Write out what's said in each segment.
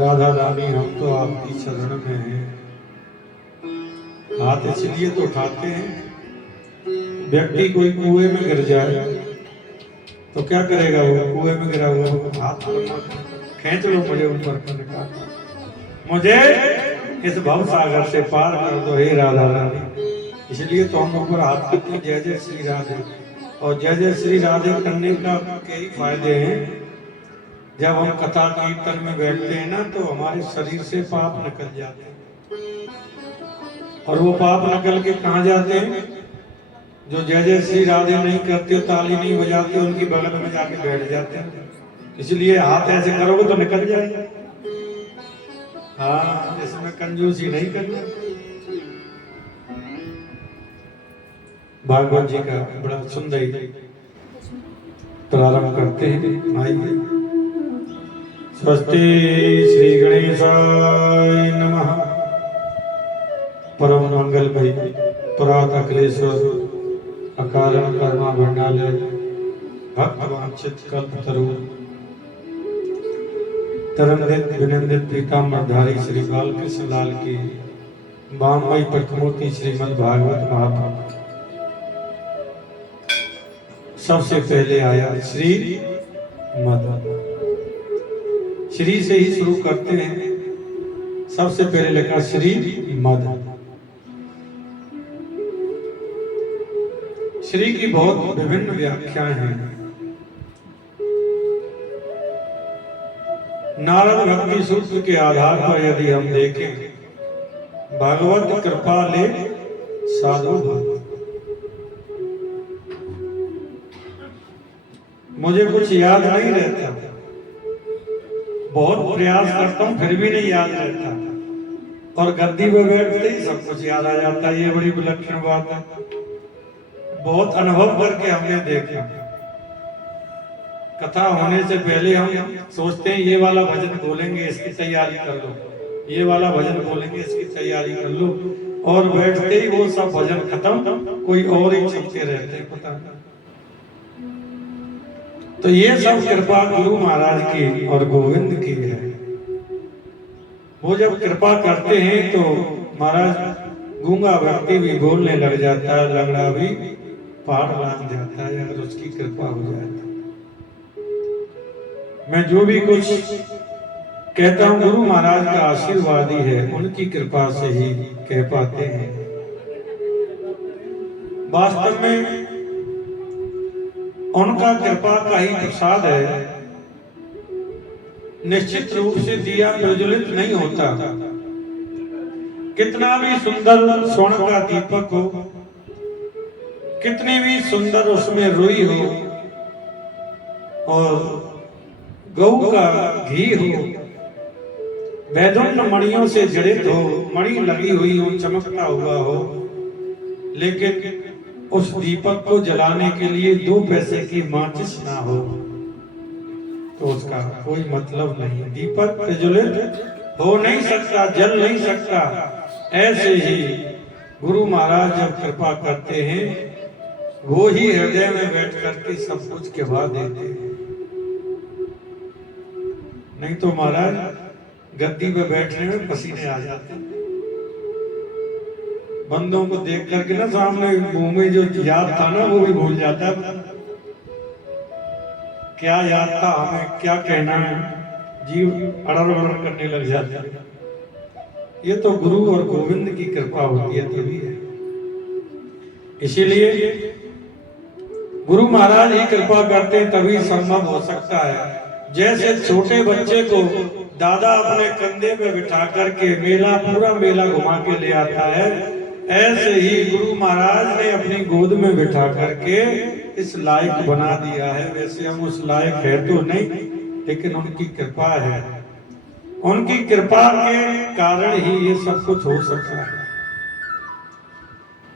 राधा रानी हम तो आपकी शरण में हैं। हाथ इसलिए तो उठाते हैं, व्यक्ति कोई कुएं में गिर जाए तो क्या करेगा, वो कुएं में गिरा हुआ हाथ खींच लो, मुझे ऊपर कर निकाल, मुझे इस भव सागर से पार कर दो हे राधा रानी। इसलिए तो हम ऊपर हाथ करते हैं, जय जय श्री राधे। और जय जय श्री राधे करने का कई फायदे हैं। जब हम कथा कीर्तन में बैठते हैं ना, तो हमारे शरीर से पाप निकल जाते हैं। और वो पाप निकल के कहाँ जाते हैं? जो जय जय श्री राधे नहीं करते, ताली नहीं बजाते, उनकी बगल में जाके बैठ जाते हैं। इसलिए हाथ ऐसे करोगे तो निकल जाएगा। हाँ, इसमें कंजूसी नहीं करना। भागवत जी का बड़ा सुंदर प्रारंभ करते हैं। आइए। स्वस्ति श्री गणेशाय नमः। परम मंगल भई परात अखिलेश्वर अकारण कर्मा भंडालय भक्त वांछित कल्पतरु तरंदित विनंदित पीताम्बरधारी श्री बालकृष्ण लाल की वाममयी प्रतिमूर्ति श्रीमद् भागवत महापुराण। सबसे पहले आया श्री मद। श्री से ही शुरू करते हैं। सबसे पहले लिखा श्री मद। श्री की बहुत विभिन्न व्याख्याएं हैं। नारद भक्ति सूत्र के आधार पर यदि हम देखें, भगवत कृपा ले साधु भक्त। मुझे कुछ याद नहीं रहता, बहुत प्रयास करता हूं फिर भी नहीं याद रहता, और गद्दी पे बैठते ही सब कुछ याद आ जाता है। ये बड़ी विलक्षण बात है। बहुत अनुभव करके हमने देखा। कथा होने से पहले हम सोचते हैं ये वाला भजन बोलेंगे, इसकी तैयारी कर लो, ये वाला भजन बोलेंगे, इसकी तैयारी कर लो, और बैठते ही वो सब भजन खत्म, कोई और ही छपते रहते हैं, पता नहीं। तो ये सब कृपा गुरु महाराज की और गोविंद की है। वो जब कृपा करते हैं तो महाराज गूंगा व्यक्ति भी बोलने लग जाता है, लंगड़ा भी पहाड़ बांध जाता है, अगर उसकी कृपा हो जाए तो। मैं जो भी कुछ कहता हूँ गुरु महाराज का आशीर्वाद ही है, उनकी कृपा से ही कह पाते हैं। वास्तव में उनका कृपा का ही प्रसाद है। निश्चित रूप से दिया प्रज्वलित नहीं होता। कितना भी सुंदर स्वर्ण का दीपक हो, कितनी भी सुंदर उसमें रुई हो, और गऊ का घी हो, वैदुण्य मणियों से जड़ित हो, मणि लगी हुई हो, चमकता हुआ हो, लेकिन उस दीपक को जलाने के लिए 2 पैसे की माचिस ना हो तो उसका कोई मतलब नहीं। दीपक प्रज्वलित हो नहीं सकता, जल नहीं सकता। ऐसे ही गुरु महाराज जब कृपा करते हैं वो ही हृदय में बैठ करके सब कुछ कहवा देते हैं। नहीं तो महाराज गद्दी पे बैठने में पसीने आ जाते हैं। बंदों को देख करके ना सामने मुंह में जो याद था ना वो भी भूल जाता है। क्या याद था, हमें क्या कहना है, जीव अड़र बड़र करने लग जाता है। ये तो गुरु और गोविंद की कृपा होती है, तभी है। इसीलिए गुरु महाराज ही कृपा करते हैं, तभी संभव हो सकता है। जैसे छोटे बच्चे को दादा अपने कंधे पे बिठा करके मेला पूरा मेला घुमा के ले आता है, ऐसे ही गुरु महाराज ने अपनी गोद में बिठा करके इस लायक बना दिया है। वैसे हम उस लायक है तो नहीं, लेकिन उनकी कृपा है। उनकी कृपा के कारण ही ये सब कुछ हो सकता है।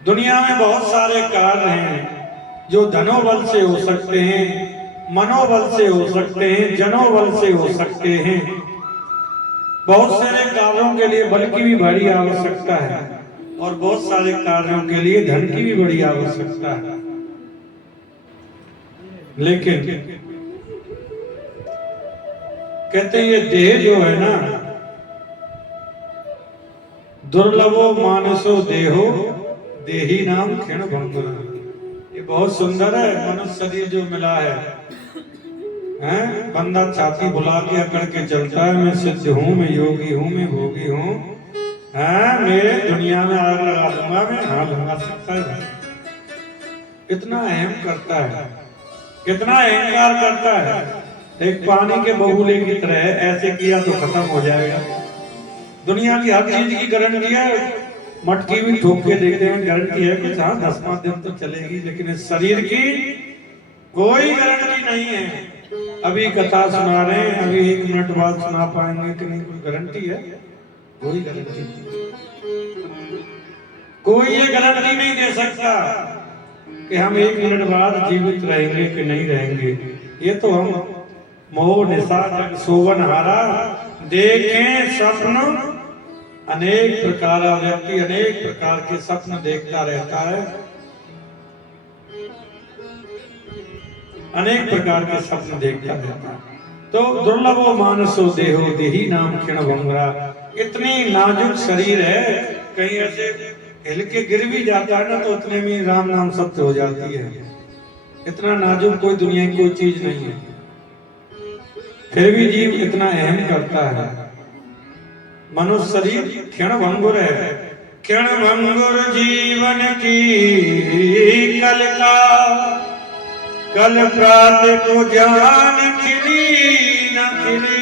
दुनिया में बहुत सारे कार्य हैं जो धनोबल से हो सकते हैं, मनोबल से हो सकते हैं, जनोबल से हो सकते हैं। बहुत सारे कार्यों के लिए बल की भी बड़ी आवश्यकता है और बहुत सारे कार्यों के लिए धन की भी बड़ी आवश्यकता है। लेकिन कहते हैं ये देह जो है ना, दुर्लभो मानसो देहो देही नाम क्षण भंगुर। ये बहुत सुंदर है। मनुष्य शरीर जो मिला है, बंदा छाती बुला के अकड़ के चलता है, मैं सिद्ध हूँ, मैं योगी हूँ, मैं भोगी हूँ, मैं दुनिया में आग लगा दूंगा, मैं हाथ लगा सकता है। कितना अहम करता है, कितना अहंकार करता है। एक पानी के बगुले की तरह ऐसे किया तो खत्म हो जाएगा। दुनिया की हर चीज की गारंटी है, मटकी भी ठोक के देखते हैं गारंटी है कुछ, हाँ 10-5 दिन तो चलेगी, लेकिन इस शरीर की कोई गारंटी नहीं है। अभी कथा सुना रहे हैं, अभी 1 मिनट बाद सुना पाएंगे कि नहीं, कोई गारंटी है? कोई गारंटी नहीं। कोई ये गारंटी नहीं दे सकता कि हम 1 मिनट बाद जीवित रहेंगे कि नहीं रहेंगे। ये तो हम मोह निशा जग सोवन हारा देखें स्वप्न अनेक प्रकार, व्यक्ति अनेक प्रकार के स्वप्न देखता रहता है, अनेक प्रकार के स्वप्न देखता रहता है। तो दुर्लभो मानसो देहो देही नाम क्षण भंगुरा। इतनी नाजुक शरीर है, कहीं ऐसे हिल के गिर भी जाता है ना तो उतने में राम नाम सत्य हो जाती है। इतना नाजुक कोई दुनिया की कोई चीज नहीं है, फिर भी जीव इतना अहम करता है। मनुष्य शरीर क्षण भंगुर है। क्षण भंगुर जीवन की कल का, कल प्रात को जान खिली न खिली,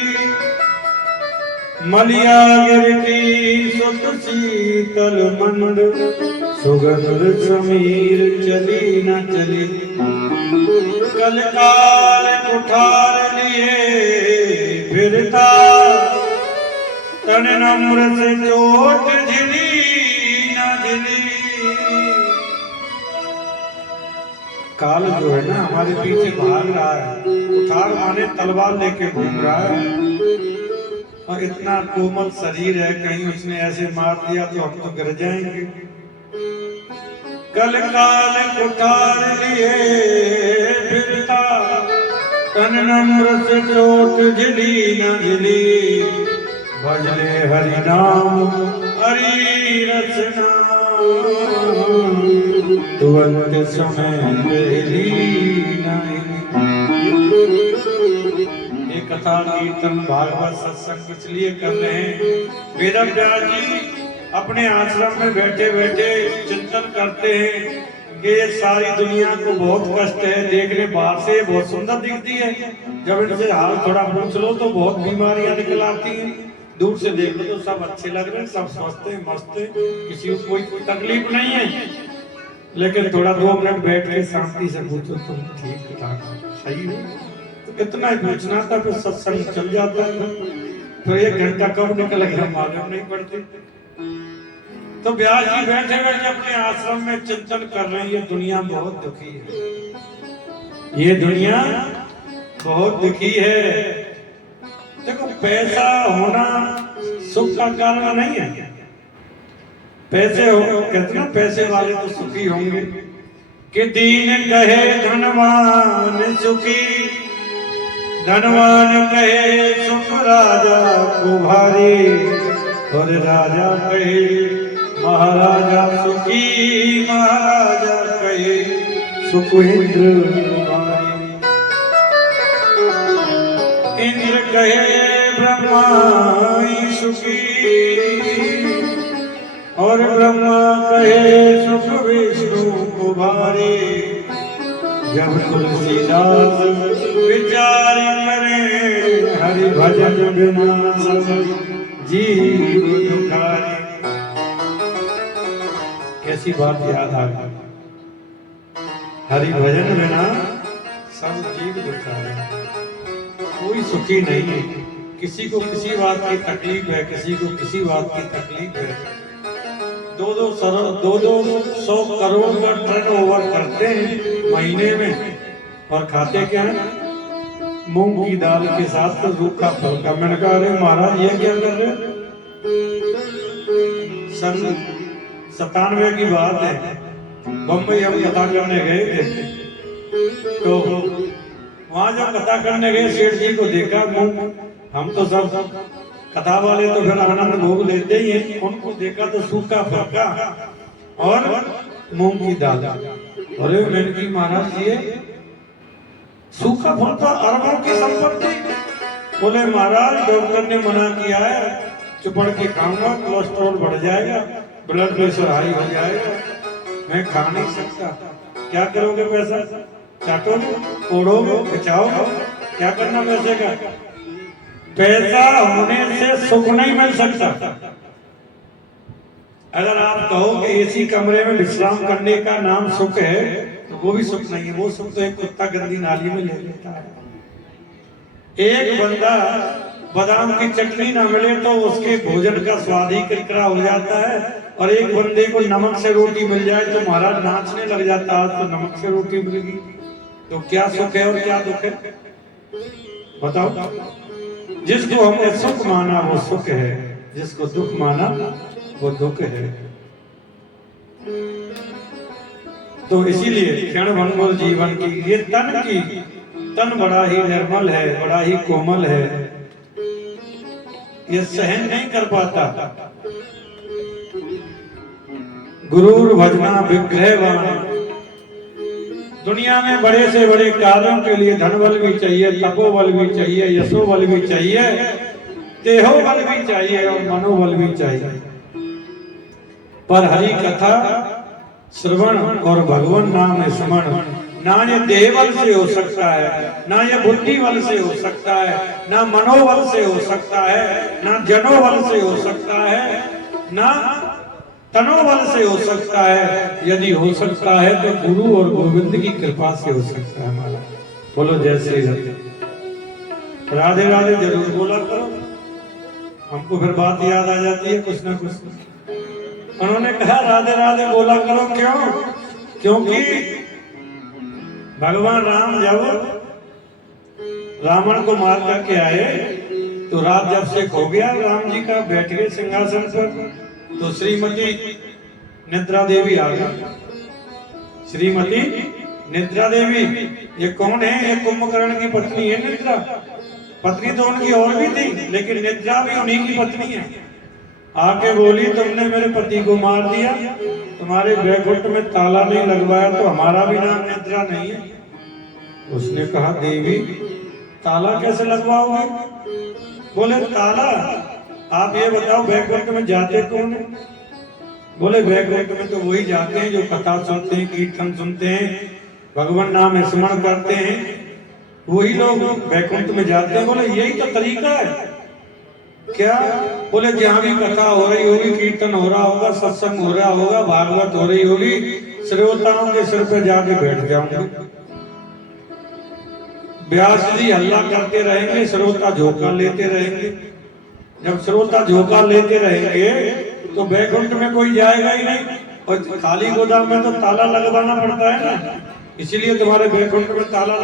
मलिया गिर की सुत शीतल मंद, सुगंध समीर चली न चली। कल काल कुठार लिए फिरता, तन नम्र से चोट झिली न झिली। काल जो है ना हमारे पीछे भाग रहा है, कुठार माने तलवार लेके घूम रहा है, और इतना कोमल शरीर है, कहीं उसने ऐसे मार दिया तो हम तो गिर जाएंगे। कल काल कुठार लिए फिरता, तन नम्र से चोट झिली न झिली। भजले हरि नाम हरि रचना, तुरंत समय पहली नहीं। ये कथा कीर्तन भागवत सत्संग इसलिए कर रहे हैं, वेदव्यास जी अपने आश्रम में बैठे बैठे चिंतन करते हैं कि ये सारी दुनिया को बहुत कष्ट है। देखने बाहर से बहुत सुंदर दिखती है, जब इनसे हाल थोड़ा पूछ लो तो बहुत बीमारियां निकल आती हैं। दूर से देख लो तो सब अच्छे लग रहे हैं, सब स्वस्थ हैं, मस्त हैं, किसी को कोई तकलीफ नहीं है। लेकिन थोड़ा 2 मिनट बैठ के शांति से पूछो तुम ठीक ठाक सही हो, तो इतना ही पूछना था, फिर सत्संग चल जाता है। तो 1 घंटा कब निकल गया मालूम नहीं पड़ती। तो व्यास जी बैठे बैठे अपने आश्रम में चिंतन कर रहे हैं, ये दुनिया बहुत दुखी है, ये दुनिया बहुत दुखी है। देखो पैसा होना सुख का कारण नहीं है। पैसे हो कहते ना पैसे वाले तो सुखी होंगे, कि दीन कहे धनवान सुखी, धनवान कहे सुख राजा को भारी, और राजा कहे महाराजा सुखी, महाराजा कहे सुख इंद्र कुमारी। इंद्र कहे ब्रह्मा सुखी, और ब्रह्मा कहे सुख विष्णु को भारी। जब तुलसीदास विचार करें हरि भजन बिना सब जीव दुखारी। कैसी बात याद आ गई, हरि भजन बिना सब जीव दुखारी। कोई सुखी नहीं है, किसी को किसी बात की तकलीफ है, किसी को किसी बात की तकलीफ है। 200 करोड़ का टर्नओवर करते हैं महीने में, और खाते क्या है? मूंग की दाल के साथ तो रूखा फुल्का। मैंने कहा अरे महाराज ये क्या कर रहे? सन 97 की बात है, बम्बई हम कथा करने गए थे, तो वहां जब कथा करने गए सेठ जी को देखा मूंग, हम तो सब कथा वाले तो फिर आनंद भोग लेते ही हैं, उनको देखा तो सूखा फुल्का और मूंग की दाल। अरे मैंने की महाराज ये सूखा फुल्का अरबों की संपत्ति। बोले महाराज डॉक्टर ने मना किया है, चुपड़ के खाऊंगा, कोलेस्ट्रॉल बढ़ जाएगा, ब्लड प्रेशर हाई हो जाएगा, मैं खा नहीं सकता। क्या करोगे? पैसा चाटोगे, ओढ़ोगे, बचाओगे, क्या करना पैसे का? पैसा होने से सुख नहीं मिल सकता। अगर आप कहो कि एसी कमरे में विश्राम करने का नाम सुख है, तो वो भी सुख नहीं है। वो सुख तो एक कुत्ता गंदी नाली में ले लेता है। एक बंदा बादाम की चटनी ना मिले तो उसके भोजन का स्वाद ही किरकिरा हो जाता है, और एक बंदे को नमक से रोटी मिल जाए तो महाराज नाचने लग जाता है, तो नमक से रोटी मिलेगी। तो क्या सुख है और क्या दुख है? बताओ। जिसको हमने सुख माना वो सुख है, जिसको दुख माना वो दुख है। तो इसीलिए क्षण भंगुर जीवन की ये तन बड़ा ही निर्मल है, बड़ा ही कोमल है, ये सहन नहीं कर पाता। गुरूर भजना विग्रहवान। दुनिया में बड़े से बड़े कार्यों के लिए धन बल भी चाहिए, तपोबल भी चाहिए, यशोबल भी चाहिए, देहोबल भी चाहिए और मनोबल भी चाहिए। पर हरि कथा श्रवण और भगवान नाम स्मरण ना ये देह बल से हो सकता है, ना ये बुद्धि बल से हो सकता है, ना मनोबल से हो सकता है, ना जनोबल से हो सकता है, ना तनोबल से हो सकता है। यदि हो सकता है तो गुरु और गोविंद की कृपा से हो सकता है हमारा। बोलो जय श्री राधे। राधे राधे जरूर बोला करो, हमको फिर बात याद आ जाती है कुछ ना कुछ। उन्होंने कहा राधे राधे बोला करो, क्यों? क्योंकि भगवान राम जब रावण को मार करके आए तो रात जब से खो गया, राम जी का बैठ गए सिंहासन पर, तो श्रीमती निद्रा देवी आ गई। श्रीमती निद्रा देवी ये कौन है? ये कुंभकर्ण की पत्नी है निद्रा। पत्नी तो उनकी और भी थी, लेकिन निद्रा भी उन्हीं की पत्नी है। आके बोली तुमने मेरे पति को मार दिया, तुम्हारे बैकुंठ में ताला नहीं लगवाया तो हमारा भी नाम निद्रा नहीं है। उसने कहा देवी ताला कैसे लगवाओगे? बोले ताला, आप ये बताओ बैकुंठ में जाते कौन है? बोले बैकुंठ में तो वही जाते हैं जो कथा सुनते हैं, कीर्तन सुनते हैं, भगवान नाम स्मरण करते हैं, वही लोग बैकुंठ में जाते हैं। बोले यही तो तरीका है क्या? बोले जहाँ भी कथा हो रही होगी, कीर्तन हो रहा होगा, सत्संग हो रहा होगा, भागवत हो रही होगी, श्रोताओं के सिर पे जाके बैठ जाऊंगे। व्यास जी हल्ला करते रहेंगे, श्रोता झोंका लेते रहेंगे। जब श्रोता झोंका लेते रहेंगे तो बैकुंठ में कोई जाएगा ही नहीं, और खाली गोदाम में तो ताला लगवाना पड़ता है ना, इसीलिए तुम्हारे बैकुंठ में ताला